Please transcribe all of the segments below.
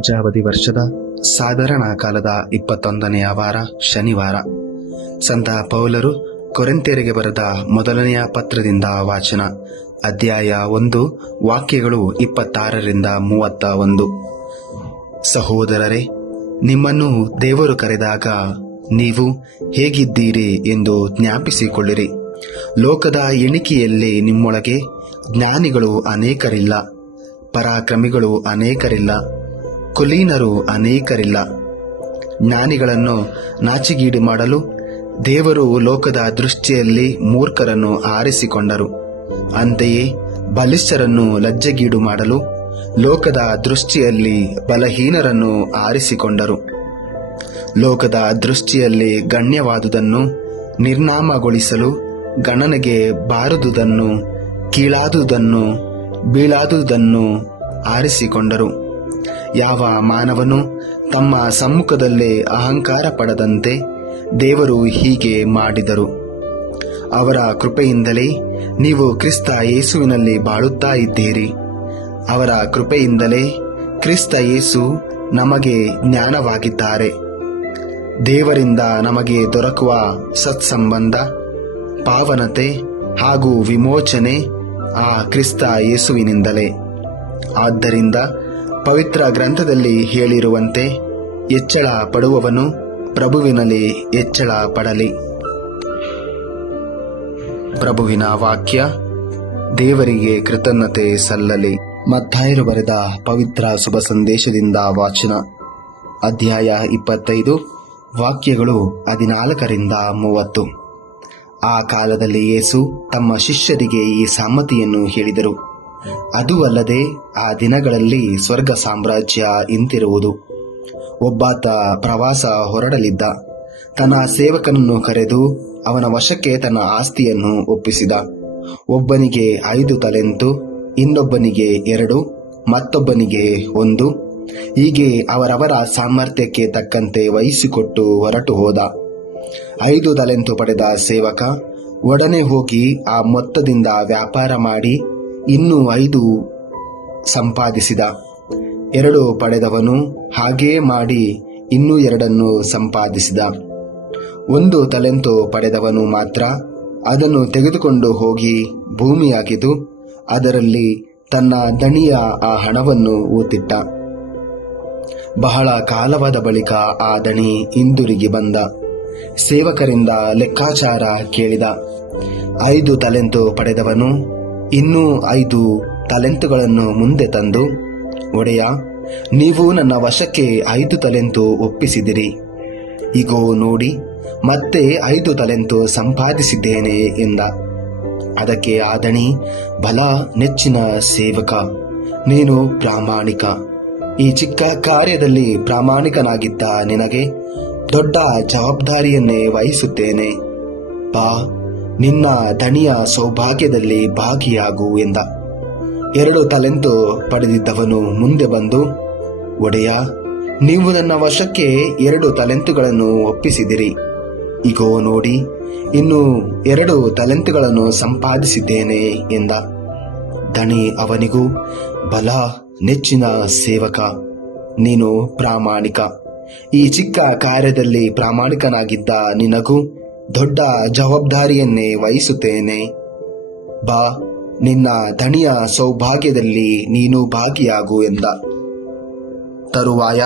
ಪೂಜಾವಧಿ ವರ್ಷದ ಸಾಧಾರಣ ಕಾಲದ 21ನೆಯ ವಾರ ಶನಿವಾರ. ಸಂತ ಪೌಲರು ಕೊರಿಂಥ್ಯರಿಗೆ ಬರೆದ ಮೊದಲನೆಯ ಪತ್ರದಿಂದ ವಾಚನ. ಅಧ್ಯಾಯ 1, ವಾಕ್ಯಗಳು 26ರಿಂದ 31. ಸಹೋದರರೇ, ನಿಮ್ಮನ್ನು ದೇವರು ಕರೆದಾಗ ನೀವು ಹೇಗಿದ್ದೀರಿ ಎಂದು ಜ್ಞಾಪಿಸಿಕೊಳ್ಳಿರಿ. ಲೋಕದ ಎಣಿಕೆಯಲ್ಲಿ ನಿಮ್ಮೊಳಗೆ ಜ್ಞಾನಿಗಳು ಅನೇಕರಿಲ್ಲ, ಪರಾಕ್ರಮಿಗಳು ಅನೇಕರಿಲ್ಲ, ಕುಲೀನರು ಅನೇಕರಿಲ್ಲ. ಜ್ಞಾನಿಗಳನ್ನು ನಾಚಿಗೀಡು ಮಾಡಲು ದೇವರು ಲೋಕದ ದೃಷ್ಟಿಯಲ್ಲಿ ಮೂರ್ಖರನ್ನು ಆರಿಸಿಕೊಂಡರು. ಅಂತೆಯೇ ಬಲಿಷ್ಠರನ್ನು ಲಜ್ಜೆಗೀಡು ಮಾಡಲು ಲೋಕದ ದೃಷ್ಟಿಯಲ್ಲಿ ಬಲಹೀನರನ್ನು ಆರಿಸಿಕೊಂಡರು. ಲೋಕದ ದೃಷ್ಟಿಯಲ್ಲಿ ಗಣ್ಯವಾದುದನ್ನು ನಿರ್ನಾಮಗೊಳಿಸಲು ಗಣನೆಗೆ ಬಾರದುದನ್ನು, ಕೀಳಾದುದನ್ನು, ಬೀಳಾದುದನ್ನು ಆರಿಸಿಕೊಂಡರು. ಯಾವ ಮಾನವನು ತಮ್ಮ ಸಮ್ಮುಖದಲ್ಲೇ ಅಹಂಕಾರ ಪಡದಂತೆ ದೇವರು ಹೀಗೆ ಮಾಡಿದರು. ಅವರ ಕೃಪೆಯಿಂದಲೇ ನೀವು ಕ್ರಿಸ್ತ ಯೇಸುವಿನಲ್ಲಿ ಬಾಳುತ್ತಾ ಇದ್ದೀರಿ. ಅವರ ಕೃಪೆಯಿಂದಲೇ ಕ್ರಿಸ್ತ ಯೇಸು ನಮಗೆ ಜ್ಞಾನವಾಗಿದ್ದಾರೆ. ದೇವರಿಂದ ನಮಗೆ ದೊರಕುವ ಸತ್ಸಂಬಂಧ, ಪಾವನತೆ ಹಾಗೂ ವಿಮೋಚನೆ ಆ ಕ್ರಿಸ್ತ ಯೇಸುವಿನಿಂದಲೇ. ಆದ್ದರಿಂದ ಪವಿತ್ರ ಗ್ರಂಥದಲ್ಲಿ ಹೇಳಿರುವಂತೆ, ಹೆಚ್ಚಳ ಪಡುವವನು ಪ್ರಭುವಿನಲ್ಲಿ ಹೆಚ್ಚಳ ಪಡಲಿ. ಪ್ರಭುವಿನ ವಾಕ್ಯ. ದೇವರಿಗೆ ಕೃತಜ್ಞತೆ ಸಲ್ಲಲಿ. ಮತ್ತಾಯರು ಬರೆದ ಪವಿತ್ರ ಶುಭ ಸಂದೇಶದಿಂದ ವಾಚನ. ಅಧ್ಯಾಯ 25, ವಾಕ್ಯಗಳು 14ರಿಂದ 30. ಆ ಕಾಲದಲ್ಲಿ ಯೇಸು ತಮ್ಮ ಶಿಷ್ಯರಿಗೆ ಈ ಸಾಮತಿಯನ್ನು ಹೇಳಿದರು. ಅದೂ ಅಲ್ಲದೆ ಆ ದಿನಗಳಲ್ಲಿ ಸ್ವರ್ಗ ಸಾಮ್ರಾಜ್ಯ ಇಂತಿರುವುದು. ಒಬ್ಬಾತ ಪ್ರವಾಸ ಹೊರಡಲಿದ್ದ. ತನ್ನ ಸೇವಕನನ್ನು ಕರೆದು ಅವನ ವಶಕ್ಕೆ ತನ್ನ ಆಸ್ತಿಯನ್ನು ಒಪ್ಪಿಸಿದ. ಒಬ್ಬನಿಗೆ 5 ತಲೆಂತು, ಇನ್ನೊಬ್ಬನಿಗೆ 2, ಮತ್ತೊಬ್ಬನಿಗೆ 1, ಹೀಗೆ ಅವರವರ ಸಾಮರ್ಥ್ಯಕ್ಕೆ ತಕ್ಕಂತೆ ವಹಿಸಿಕೊಟ್ಟು ಹೊರಟು ಹೋದ. 5 ತಲೆಂತು ಪಡೆದ ಸೇವಕ ಒಡನೆ ಹೋಗಿ ಆ ಮೊತ್ತದಿಂದ ವ್ಯಾಪಾರ ಮಾಡಿ ಇನ್ನೂ 5 ಸಂಪಾದಿಸಿದ. 2 ಪಡೆದವನು ಹಾಗೇ ಮಾಡಿ ಇನ್ನೂ 2 ಸಂಪಾದಿಸಿದ. 1 ತಲೆಂತು ಪಡೆದವನು ಮಾತ್ರ ಅದನ್ನು ತೆಗೆದುಕೊಂಡು ಹೋಗಿ ಭೂಮಿ ಅಗೆದು ಅದರಲ್ಲಿ ತನ್ನ ದಣಿಯ ಆ ಹಣವನ್ನು ಊತಿಟ್ಟ. ಬಹಳ ಕಾಲವಾದ ಬಳಿಕ ಆ ದಣಿ ಹಿಂದಿರುಗಿ ಬಂದ. ಸೇವಕರಿಂದ ಲೆಕ್ಕಾಚಾರ ಕೇಳಿದ. 5 ತಲೆಂತು ಪಡೆದವನು ಇನ್ನೂ 5 ತಲೆಂತುಗಳನ್ನು ಮುಂದೆ ತಂದು, ಒಡೆಯ, ನೀವು ನನ್ನ ವಶಕ್ಕೆ 5 ತಲೆಂತು ಒಪ್ಪಿಸಿದಿರಿ. ಇಗೋ ನೋಡಿ, ಮತ್ತೆ 5 ತಲೆಂತು ಸಂಪಾದಿಸಿದ್ದೇನೆ ಎಂದ. ಅದಕ್ಕೆ ಆ ದಣಿ, ಬಲ ನೆಚ್ಚಿನ ಸೇವಕ, ನೀನು ಪ್ರಾಮಾಣಿಕ. ಈ ಚಿಕ್ಕ ಕಾರ್ಯದಲ್ಲಿ ಪ್ರಾಮಾಣಿಕನಾಗಿದ್ದ ನಿನಗೆ ದೊಡ್ಡ ಜವಾಬ್ದಾರಿಯನ್ನೇ ವಹಿಸುತ್ತೇನೆ. ಬಾ, ನಿನ್ನ ದಣಿಯ ಸೌಭಾಗ್ಯದಲ್ಲಿ ಭಾಗಿಯಾಗು ಎಂದ. 2 ತಲೆಂತು ಪಡೆದಿದ್ದವನು ಮುಂದೆ ಬಂದು, ಒಡೆಯ, ನೀವು ನನ್ನ ವಶಕ್ಕೆ 2 ತಲೆಂತುಗಳನ್ನು ಒಪ್ಪಿಸಿದಿರಿ. ಇಗೋ ನೋಡಿ, ಇನ್ನು 2 ತಲೆಂತುಗಳನ್ನು ಸಂಪಾದಿಸಿದ್ದೇನೆ ಎಂದ. ದಣಿ ಅವನಿಗೂ, ಬಲ ನೆಚ್ಚಿನ ಸೇವಕ, ನೀನು ಪ್ರಾಮಾಣಿಕ. ಈ ಚಿಕ್ಕ ಕಾರ್ಯದಲ್ಲಿ ಪ್ರಾಮಾಣಿಕನಾಗಿದ್ದ ನಿನಗೂ ದೊಡ್ಡ ಜವಾಬ್ದಾರಿಯನ್ನೇ ವಹಿಸುತ್ತೇನೆ. ಬಾ, ನಿನ್ನ ದಣಿಯ ಸೌಭಾಗ್ಯದಲ್ಲಿ ನೀನು ಭಾಗಿಯಾಗು ಎಂದ. ತರುವಾಯ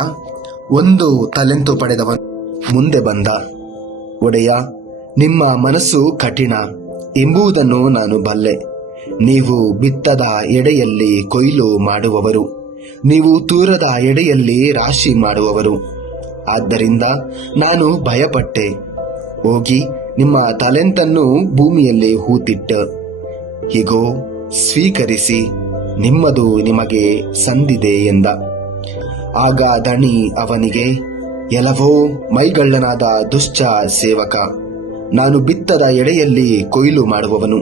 1 ತಲೆಂತು ಪಡೆದವನು ಮುಂದೆ ಬಂದ. ಒಡೆಯ, ನಿಮ್ಮ ಮನಸ್ಸು ಕಠಿಣ ಎಂಬುದನ್ನು ನಾನು ಬಲ್ಲೆ. ನೀವು ಬಿತ್ತದ ಎಡೆಯಲ್ಲಿ ಕೊಯ್ಲು ಮಾಡುವವರು, ನೀವು ತೂರದ ಎಡೆಯಲ್ಲಿ ರಾಶಿ ಮಾಡುವವರು. ಆದ್ದರಿಂದ ನಾನು ಭಯಪಟ್ಟೆ. ಹೋಗಿ ನಿಮ್ಮ ತಲೆಂತನ್ನು ಭೂಮಿಯಲ್ಲಿ ಹೂತಿಟ್ಟ. ಹೀಗೋ ಸ್ವೀಕರಿಸಿ, ನಿಮ್ಮದು ನಿಮಗೆ ಸಂದಿದೆ ಎಂದ. ಆಗ ದಣಿ ಅವನಿಗೆ, ಎಲವೋ ಮೈಗಳ್ಳನಾದ ದುಷ್ಟ ಸೇವಕ, ನಾನು ಬಿತ್ತದ ಎಡೆಯಲ್ಲಿ ಕೊಯ್ಲು ಮಾಡುವವನು,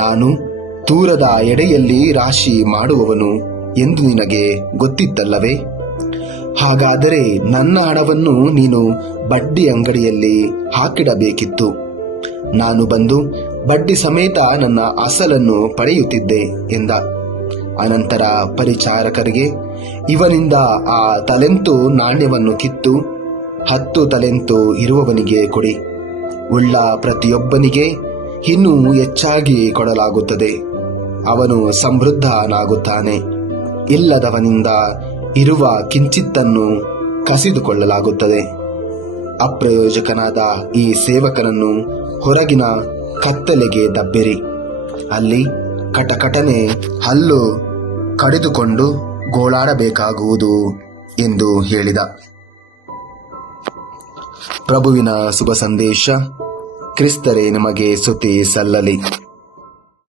ನಾನು ತೂರದ ಎಡೆಯಲ್ಲಿ ರಾಶಿ ಮಾಡುವವನು ಎಂದು ನಿನಗೆ ಗೊತ್ತಿತ್ತಲ್ಲವೇ? ಹಾಗಾದರೆ ನನ್ನ ಹಣವನ್ನು ನೀನು ಬಡ್ಡಿ ಅಂಗಡಿಯಲ್ಲಿ ಹಾಕಿಡಬೇಕಿತ್ತು. ನಾನು ಬಂದು ಬಡ್ಡಿ ಸಮೇತ ನನ್ನ ಅಸಲನ್ನು ಪಡೆಯುತ್ತಿದ್ದೆ ಎಂದ. ಅನಂತರ ಪರಿಚಾರಕರಿಗೆ, ಇವನಿಂದ ಆ ತಲೆಂತು ನಾಣ್ಯವನ್ನು ಕಿತ್ತು 10 ತಲೆಂತು ಇರುವವನಿಗೆ ಕೊಡಿ. ಉಳ್ಳ ಪ್ರತಿಯೊಬ್ಬನಿಗೆ ಇನ್ನೂ ಹೆಚ್ಚಾಗಿ ಕೊಡಲಾಗುತ್ತದೆ, ಅವನು ಸಮೃದ್ಧನಾಗುತ್ತಾನೆ. ಇಲ್ಲದವನಿಂದ ಇರುವ ಕಿಂಚಿತ್ತನ್ನು ಕಸಿದುಕೊಳ್ಳಲಾಗುತ್ತದೆ. ಅಪ್ರಯೋಜಕನಾದ ಈ ಸೇವಕನನ್ನು ಹೊರಗಿನ ಕತ್ತಲೆಗೆ ದಬ್ಬಿರಿ, ಅಲ್ಲಿ ಕಟಕಟನೆ ಹಲ್ಲು ಕಡಿದುಕೊಂಡು ಗೋಳಾಡಬೇಕಾಗುವುದು ಎಂದು ಹೇಳಿದ. ಪ್ರಭುವಿನ ಶುಭ ಸಂದೇಶ. ಕ್ರಿಸ್ತರೇ ನಿಮಗೆ ಸ್ತುತಿ ಸಲ್ಲಲಿ.